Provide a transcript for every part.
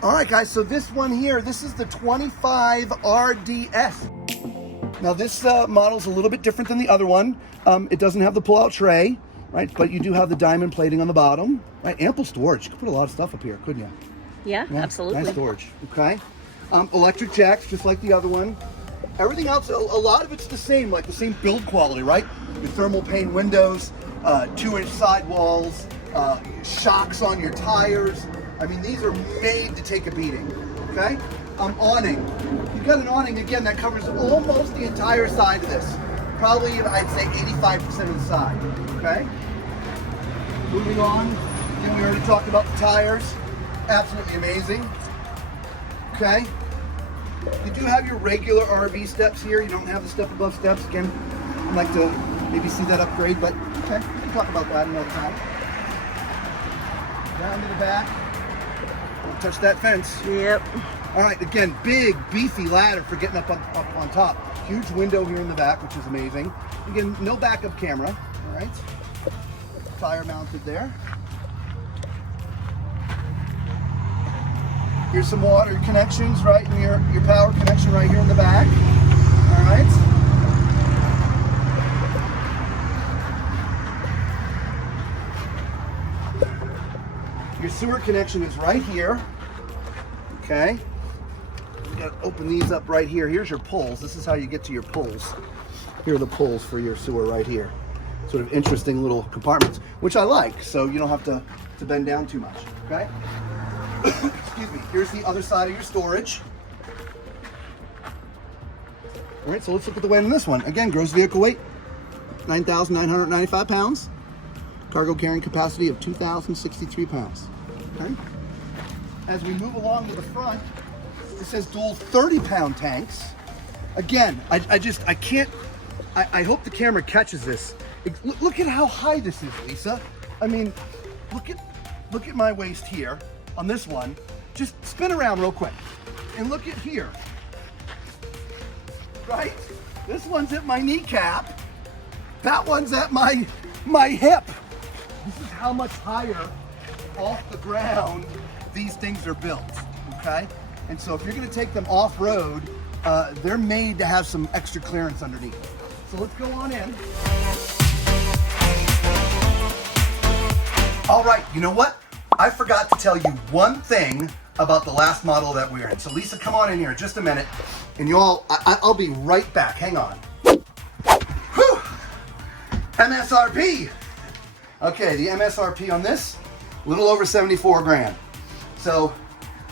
All right, guys, so this one here, this is the 25 RDS. Now this model's a little bit different than the other one. It doesn't have the pull-out tray, right? But you do have the diamond plating on the bottom, right? Ample storage. You could put a lot of stuff up here, couldn't you? Yeah, absolutely. Nice storage, okay? Electric jacks, just like the other one. Everything else, a lot of it's the same, like the same build quality, right? Your thermal pane windows, 2-inch sidewalls, shocks on your tires. I mean, these are made to take a beating, okay? Awning. You've got an awning, again, that covers almost the entire side of this. Probably, I'd say 85% of the side, okay? Moving on, again, we already talked about the tires. Absolutely amazing, okay? You do have your regular RV steps here. You don't have the step above steps. Again, I'd like to maybe see that upgrade, but okay, we can talk about that another time. Down to the back. Don't touch that fence. Yep. All right, again, big, beefy ladder for getting up on top. Huge window here in the back, which is amazing. Again, no backup camera, all right? Tire mounted there. Here's some water connections, right? And your power connection right here in the back, all right? Your sewer connection is right here, okay? You gotta open these up right here. Here's your pulls. This is how you get to your pulls. Here are the pulls for your sewer right here. Sort of interesting little compartments, which I like, so you don't have to bend down too much, okay? Excuse me. Here's the other side of your storage. All right, so let's look at the weight on this one. Again, gross vehicle weight, 9,995 pounds. Cargo carrying capacity of 2,063 pounds. Okay. As we move along to the front, it says dual 30-pound tanks. Again, I hope the camera catches this. Look at how high this is, Lisa. I mean, look at my waist here on this one. Just spin around real quick and look at here, right? This one's at my kneecap. That one's at my hip. This is how much higher off the ground these things are built, okay? And so if you're gonna take them off-road, they're made to have some extra clearance underneath. So let's go on in. All right, you know what? I forgot to tell you one thing about the last model that we're in. So Lisa, come on in here just a minute, and I'll be right back. Hang on. Whew. MSRP. Okay, the MSRP on this, a little over 74 grand. So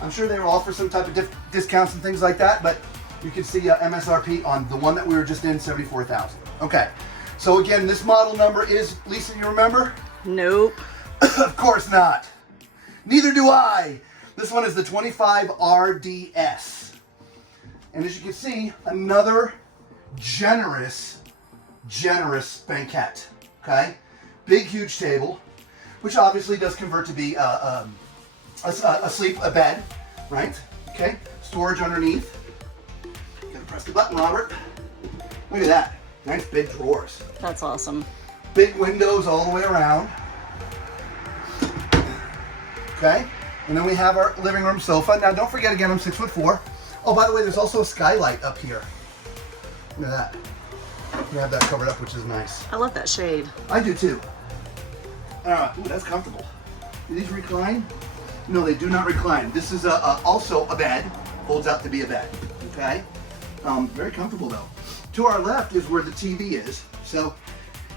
I'm sure they were all for some type of discounts and things like that, but you can see MSRP on the one that we were just in, 74,000. Okay, so again, this model number is, Lisa, you remember? Nope. Of course not. Neither do I. This one is the 25 RDS. And as you can see, another generous banquette, okay? Big, huge table, which obviously does convert to be a bed, right? Okay, storage underneath. Gotta press the button, Robert. Look at that, nice big drawers. That's awesome. Big windows all the way around. Okay, and then we have our living room sofa. Now don't forget, again, I'm 6'4". Oh, by the way, there's also a skylight up here. Look at that. You have that covered up, which is nice. I love that shade. I do too. Ooh, that's comfortable. Do these recline? No, they do not recline. This is also a bed. Folds out to be a bed. Okay. Very comfortable though. To our left is where the TV is. So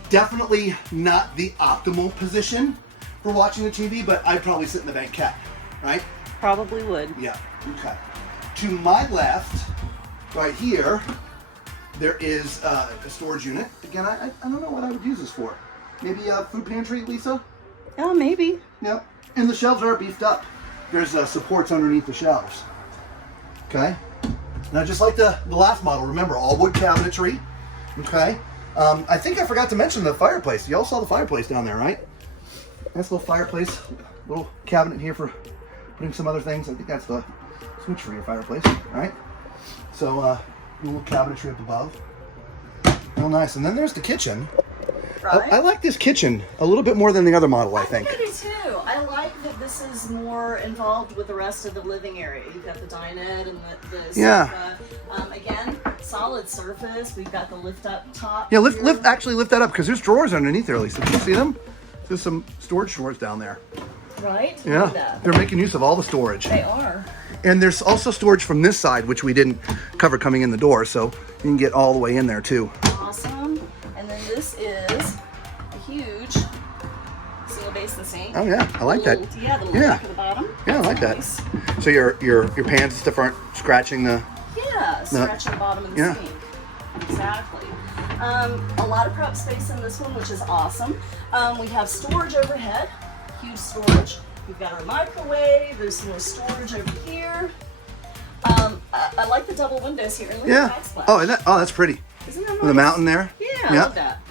definitely not the optimal position for watching the TV, but I'd probably sit in the banquette, right? Probably would. Yeah. Okay. To my left, right here, there is a storage unit. Again, I don't know what I would use this for. Maybe a food pantry, Lisa? Oh, maybe. Yep. And the shelves are beefed up. There's supports underneath the shelves. Okay. Now, just like the last model, remember, all wood cabinetry. Okay. I think I forgot to mention the fireplace. You all saw the fireplace down there, right? Nice little fireplace. Little cabinet here for putting some other things. I think that's the switch for your fireplace, right? So, little cabinetry up above. Real nice. And then there's the kitchen, right? I like this kitchen a little bit more than the other model, I think. I do too. I like that this is more involved with the rest of the living area. You've got the dinette and the Yeah. sofa. Again, solid surface. We've got the lift up top. Yeah, here. lift that up because there's drawers underneath there, Lisa. Did you see them? There's some storage drawers down there. Right? Yeah, Look at that. they're making use of all the storage. They are. And there's also storage from this side, which we didn't cover coming in the door, so you can get all the way in there too. Awesome. And then this is a huge single basin sink. Oh yeah, I like that. Yeah, the little back at the bottom. Yeah, I like Nice. that. So your pans and stuff aren't scratching the. Yeah, scratching the bottom of the sink. Exactly. A lot of prep space in this one, which is awesome. We have storage overhead, huge storage. We've got our microwave. There's some more storage over here. I like the double windows here. And look at the backsplash. That's pretty. Isn't that nice? With the mountain there. Yeah, I love that.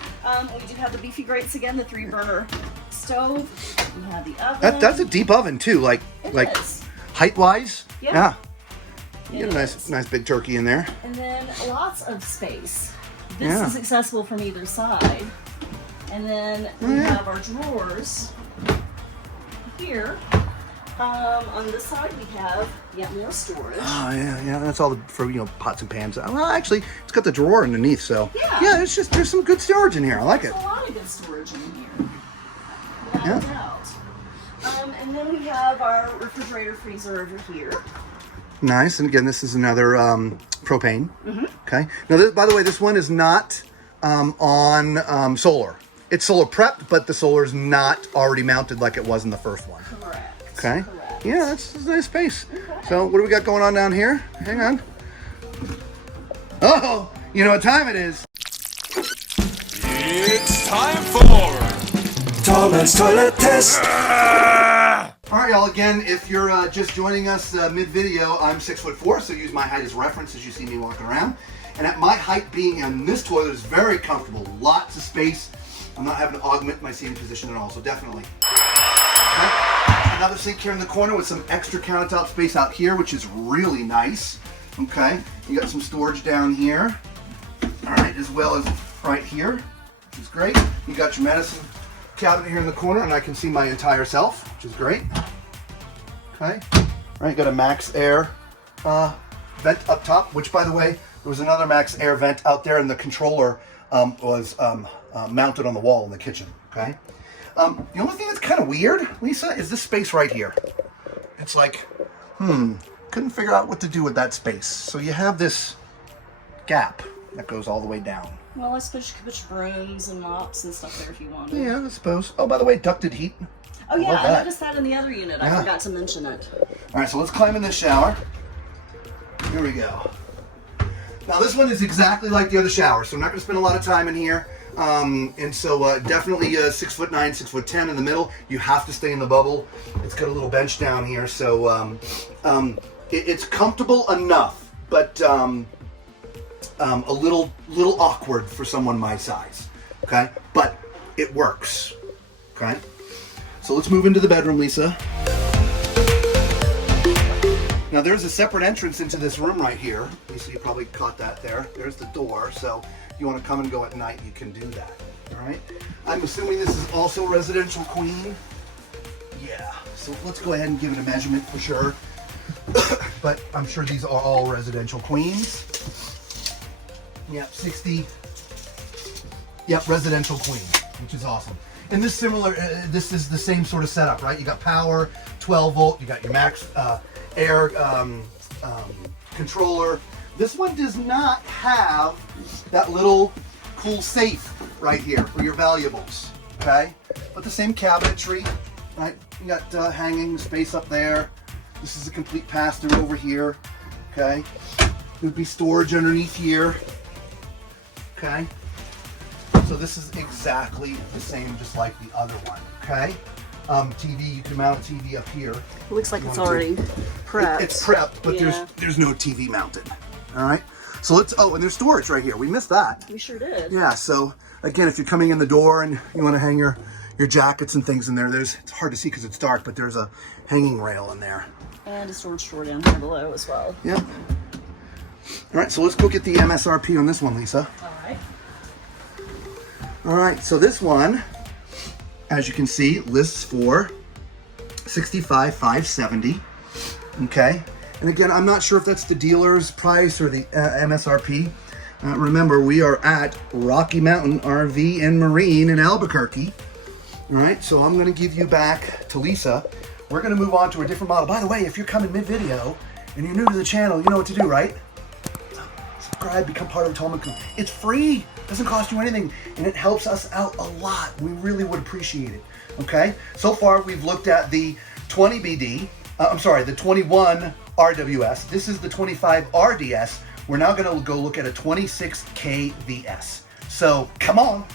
We do have the beefy grates again, the 3-burner stove. We have the oven. That's a deep oven too, like is. height wise. Yeah. You get a nice big turkey in there. And then lots of space. This is accessible from either side. And then we have our drawers here. On this side we have yet more storage. Oh yeah. That's all for pots and pans. Well, actually, it's got the drawer underneath, so there's some good storage in here. I like it. There's a lot of good storage in here. Without a doubt. And then we have our refrigerator freezer over here. Nice. And again, this is another propane. Okay. Now, by the way, this one is not on solar. It's solar prepped, but the solar is not already mounted like it was in the first one. Correct. Okay. Correct. Yeah, that's a nice space. Okay. So what do we got going on down here? Hang on. Oh, you know what time it is? It's time for Tallman's Toilet Test. All right, y'all. Again, if you're just joining us mid-video, I'm 6'4", so use my height as reference as you see me walking around. And at my height, being in this toilet is very comfortable. Lots of space. I'm not having to augment my seating position at all, so definitely. Okay. Another sink here in the corner with some extra countertop space out here, which is really nice. Okay. You got some storage down here. All right, as well as right here, which is great. You got your medicine cabinet here in the corner, and I can see my entire self, which is great. Okay. All right, got a Max Air vent up top, which, by the way, there was another Max Air vent out there, and the controller was mounted on the wall in the kitchen. Okay. The only thing that's kind of weird, Lisa, is this space right here. It's like, couldn't figure out what to do with that space. So you have this gap that goes all the way down. Well, I suppose you could put your brooms and mops and stuff there if you wanted. Yeah, I suppose. Oh, by the way, ducted heat. Oh yeah, I noticed that in the other unit. I forgot to mention it. All right, so let's climb in this shower. Here we go. Now this one is exactly like the other shower, so I'm not going to spend a lot of time in here. And so definitely 6'9", 6'10" in the middle. You have to stay in the bubble. It's got a little bench down here, so it's comfortable enough, but a little awkward for someone my size. Okay, but it works. Okay, so let's move into the bedroom, Lisa. Now there's a separate entrance into this room right here. Lisa, you probably caught that there. There's the door, so if you want to come and go at night, you can do that. All right. I'm assuming this is also residential queen. Yeah. So let's go ahead and give it a measurement for sure. But I'm sure these are all residential queens. Yep, 60. Yep, residential queen, which is awesome. And this this is the same sort of setup, right? You got power, 12 volt. You got your Max Air controller. This one does not have that little cool safe right here for your valuables, okay? But the same cabinetry, right? You got hanging space up there. This is a complete pass-through over here, okay? There'd be storage underneath here, okay? So this is exactly the same, just like the other one, okay? TV, you can mount a TV up here. It looks like it's already prepped. It's prepped, but there's no TV mounted. All right. So let's. Oh, and there's storage right here. We missed that. We sure did. Yeah. So again, if you're coming in the door and you want to hang your jackets and things in there, it's hard to see because it's dark, but there's a hanging rail in there. And a storage drawer down here below as well. Yep. All right. So let's go get the MSRP on this one, Lisa. All right. All right, so this one, as you can see, lists for $65,570. Okay, and again, I'm not sure if that's the dealer's price or the MSRP. Remember, we are at Rocky Mountain RV and Marine in Albuquerque. All right, so I'm gonna give you back to Lisa. We're gonna move on to a different model. By the way, if you're coming mid-video and you're new to the channel, you know what to do, right? Subscribe, become part of the Tallman crew. It's free, doesn't cost you anything, and it helps us out a lot. We really would appreciate it, okay? So far, we've looked at the 20 BD, the 21 RWS. This is the 25 RDS. We're now gonna go look at a 26K VS. So come on.